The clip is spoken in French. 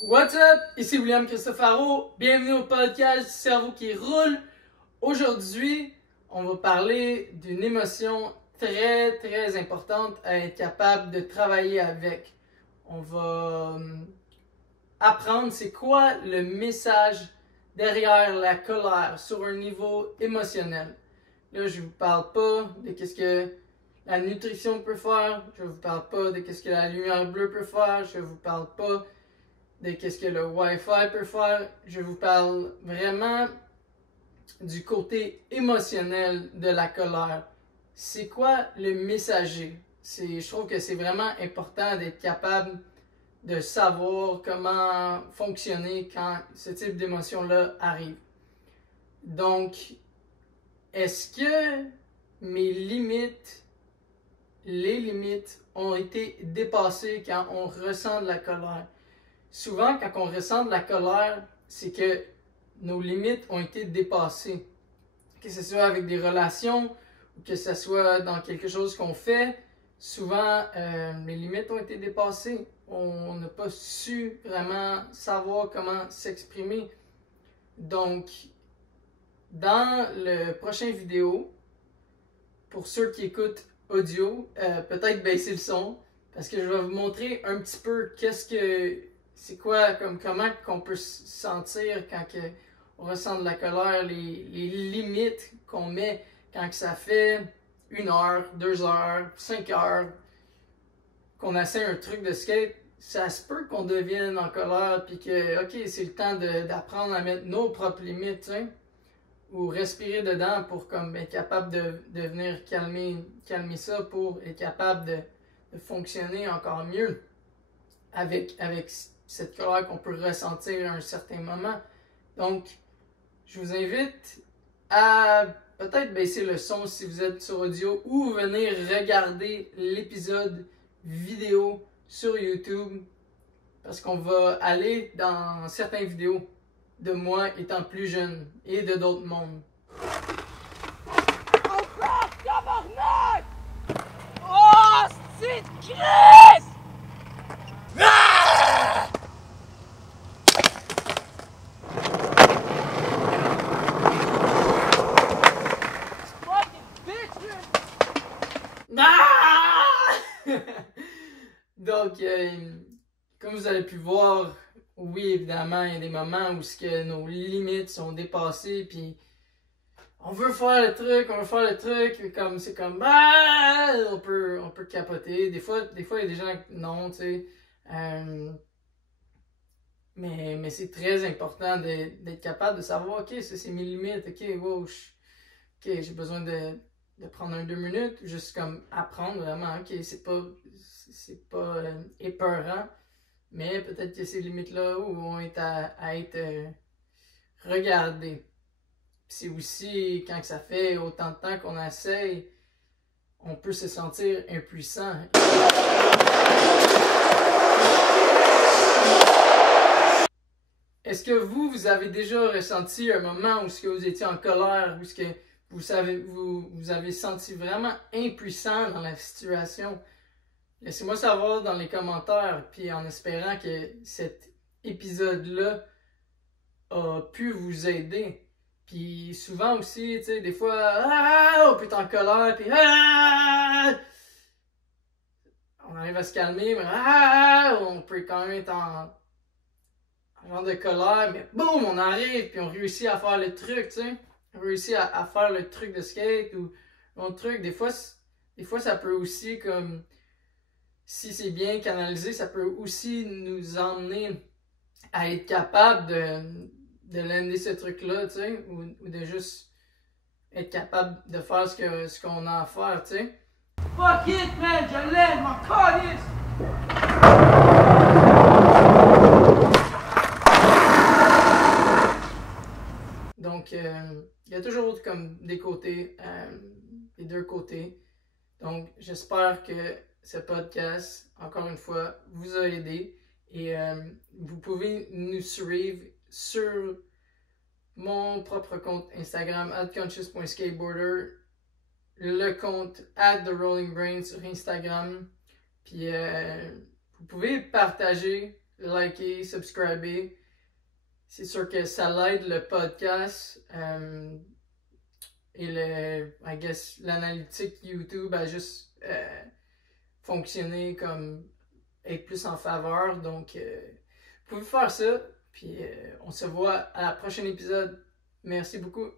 What's up? Ici William Cristofaro. Bienvenue au podcast du cerveau qui roule. Aujourd'hui, on va parler d'une émotion très importante à être capable de travailler avec. On va apprendre c'est quoi le message derrière la colère sur un niveau émotionnel. Là, je vous parle pas de qu'est-ce que la nutrition peut faire. Je vous parle pas de qu'est-ce que la lumière bleue peut faire. Je vous parle pas de qu'est-ce que le Wi-Fi peut faire. Je vous parle vraiment du côté émotionnel de la colère. C'est quoi le messager? Je trouve que c'est vraiment important d'être capable de savoir comment fonctionner quand ce type d'émotion-là arrive. Donc, est-ce que mes limites, les limites ont été dépassées quand on ressent de la colère? Souvent, quand on ressent de la colère, c'est que nos limites ont été dépassées. Que ce soit avec des relations ou que ce soit dans quelque chose qu'on fait, souvent, les limites ont été dépassées. On n'a pas su vraiment savoir comment s'exprimer. Donc, dans le prochain vidéo, pour ceux qui écoutent audio, peut-être baisser le son, parce que je vais vous montrer un petit peu c'est quoi, comment qu'on peut se sentir quand on ressent de la colère, les limites qu'on met quand ça fait 1 heure, 2 heures, 5 heures qu'on essaie un truc de skate. Ça se peut qu'on devienne en colère puis que, ok, c'est le temps d'apprendre à mettre nos propres limites, tu sais, ou respirer dedans pour comme être capable de venir calmer ça pour être capable de fonctionner encore mieux avec cette colère qu'on peut ressentir à un certain moment. Donc, je vous invite à peut-être baisser le son si vous êtes sur audio ou venir regarder l'épisode vidéo sur YouTube parce qu'on va aller dans certaines vidéos de moi étant plus jeune et de d'autres mondes. Oh crap, tabarnak! Oh, c'est de Christ! Ah! Donc, comme vous avez pu voir, oui, évidemment, il y a des moments où nos limites sont dépassées, puis on veut faire le truc, et comme c'est comme on peut capoter. Des fois, il y a des gens qui non, tu sais. Mais c'est très important d'être capable de savoir, ok, ça c'est mes limites, ok, wow, ok, j'ai besoin de prendre 2 minutes, juste comme apprendre vraiment, ok, c'est pas épeurant, mais peut-être que ces limites-là vont être à être regardées. C'est aussi, quand ça fait autant de temps qu'on essaye, on peut se sentir impuissant. Est-ce que vous avez déjà ressenti un moment où vous étiez en colère, où vous avez senti vraiment impuissant dans la situation? Laissez-moi savoir dans les commentaires, puis en espérant que cet épisode-là a pu vous aider. Puis souvent aussi, tu sais, des fois, on peut être en colère, puis on arrive à se calmer, mais on peut quand même être en genre de colère, mais boum, on arrive, puis on réussit à faire le truc, tu sais. On réussit à faire le truc de skate ou l'autre truc. Des fois, ça peut aussi, comme, si c'est bien canalisé, ça peut aussi nous emmener à être capable de lander ce truc-là, tu sais, ou de juste être capable de faire ce qu'on a à faire, tu sais. Fuck it, man, je l'aime, mon calice! Donc, il y a toujours comme des côtés, les deux côtés. Donc, j'espère que ce podcast, encore une fois, vous a aidé. Et vous pouvez nous suivre sur mon propre compte Instagram, @conscious.skateboarder, le compte @TheRollingBrain sur Instagram. Puis, vous pouvez partager liker, subscriber. C'est sûr que ça l'aide le podcast et l'analytique YouTube a juste fonctionné comme être plus en faveur. Donc, vous pouvez faire ça. Puis, on se voit à la prochaine épisode. Merci beaucoup.